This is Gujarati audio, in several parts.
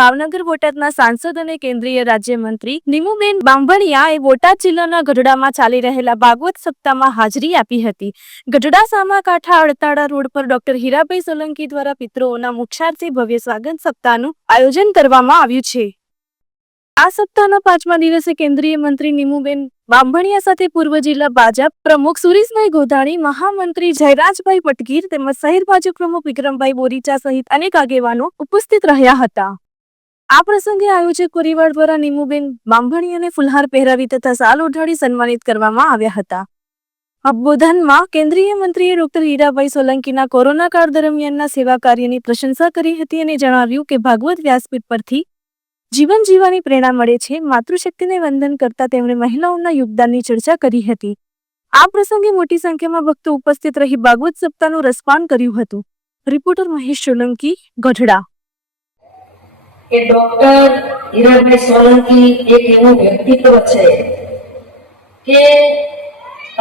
ભાવનગર બોટાદના સાંસદ અને કેન્દ્રીય રાજ્યમંત્રી નીમુબેન બાંભણિયાએ બોટાદ જિલ્લાના ગઢડામાં ચાલી રહેલા ભાગવત સપ્તાહમાં હાજરી આપી હતી। ગઢડા સામાકાંઠા અડતાળા રોડ પર ડોક્ટર હીરાભાઈ સોલંકી દ્વારા પિતૃઓના મોક્ષાર્થે ભવ્ય સ્વાગત સપ્તાહનું આયોજન કરવામાં આવ્યું છે। આ સપ્તાહના 5મા દિવસે કેન્દ્રીય મંત્રી નીમુબેન બાંભણિયા સાથે પૂર્વ જિલ્લા ભાજપ પ્રમુખ સુરેશભાઈ ગોધાણી, મહામંત્રી જયરાજભાઈ પટગીર તેમજ શહેર ભાજપ પ્રમુખ વિક્રમભાઈ બોરીચા સહિત અનેક આગેવાનો ઉપસ્થિત રહ્યા હતા। આ પ્રસંગે આયોજક પરિવાર દ્વારા નીમુબેન બાંભણિયાને ફુલહાર પહેરાવી તથા શાલ ઓઢાડી સન્માનિત કરવામાં આવ્યા હતા। સંબોધનમાં કેન્દ્રીય મંત્રીએ ડોક્ટર હીરાભાઈ સોલંકીના કોરોના કાળ દરમિયાનના સેવા કાર્યની પ્રશંસા કરી હતી અને જણાવ્યું કે ભાગવત વ્યાસપીઠ પરથી જીવન જીવવાની પ્રેરણા મળે છે। માતૃશક્તિને વંદન કરતા તેમણે મહિલાઓના યોગદાનની ચર્ચા કરી હતી। આ પ્રસંગે મોટી સંખ્યામાં ભક્તો ઉપસ્થિત રહી ભાગવત સપ્તાહનું રસપાન કર્યું હતું। રિપોર્ટર મહેશ સોલંકી, ગઢડા। કે ડોક્ટર હીરાભાઈ સોલંકી એક એવું વ્યક્તિત્વ છે કે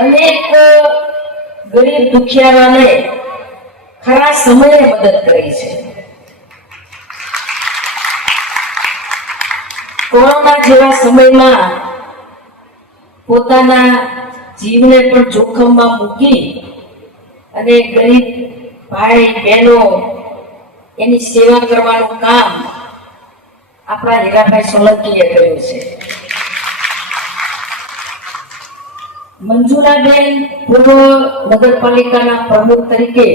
અનેક ગરીબ દુખિયારાને ખરા સમયે મદદ કરી છે। કોરોના જેવા સમયમાં પોતાના જીવને પણ જોખમમાં મૂકી અને ગરીબ ભાઈ બહેનો એની સેવા કરવાનું કામ આપણા હીરાભાઈ સોલંકીએ કર્યું છે। મંજુલાબેન પૂર્વ નગરપાલિકાના પ્રમુખ તરીકે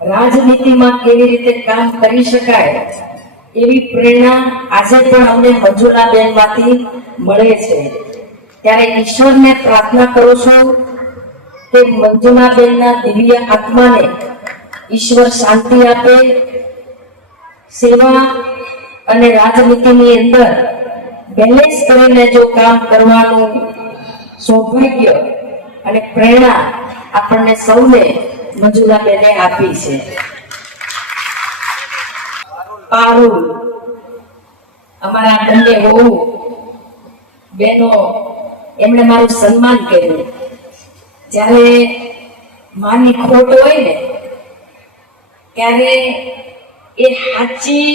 રાજનીતિમાં કેવી રીતે કામ કરી શકાય એવી પ્રેરણા આજે પણ અમને મંજુલાબેનમાંથી મળે છે। ત્યારે ઈશ્વરને પ્રાર્થના કરું છું કે મંજુલાબેનના દિવ્ય આત્માને ઈશ્વર શાંતિ આપે, સેવા અને રાજનીતિની અંદર બેલેન્સ કરીને જો કામ કરવાનું સૌભાગ્ય અને પ્રેરણા આપણને સૌને મંજુલાબેને આપી છે। પારુલ અમારા બંને વહુ બહેનો એમણે મારું સન્માન કર્યું। જ્યારે માની ખોટ હોય ને ત્યારે એ સાચી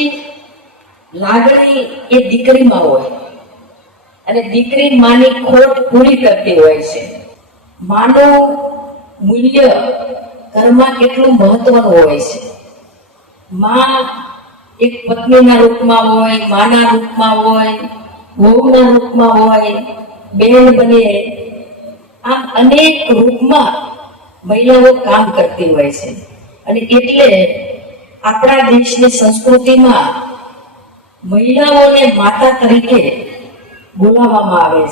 લાગણી એ દીકરીમાં હોય અને દીકરી માની ખોટ પૂરી કરતી હોય છે। માનું મૂલ્ય ઘરમાં કેટલું મહત્વનું હોય છે। માં એક પત્નીના રૂપમાં હોય, માના રૂપમાં હોય, વહુના રૂપમાં હોય, બેન બને, આમ અનેક રૂપમાં મહિલાઓ કામ કરતી હોય છે। અને એટલે આપણા દેશની સંસ્કૃતિમાં મહિલાઓને માતા તરીકે બોલાવવામાં આવે છે।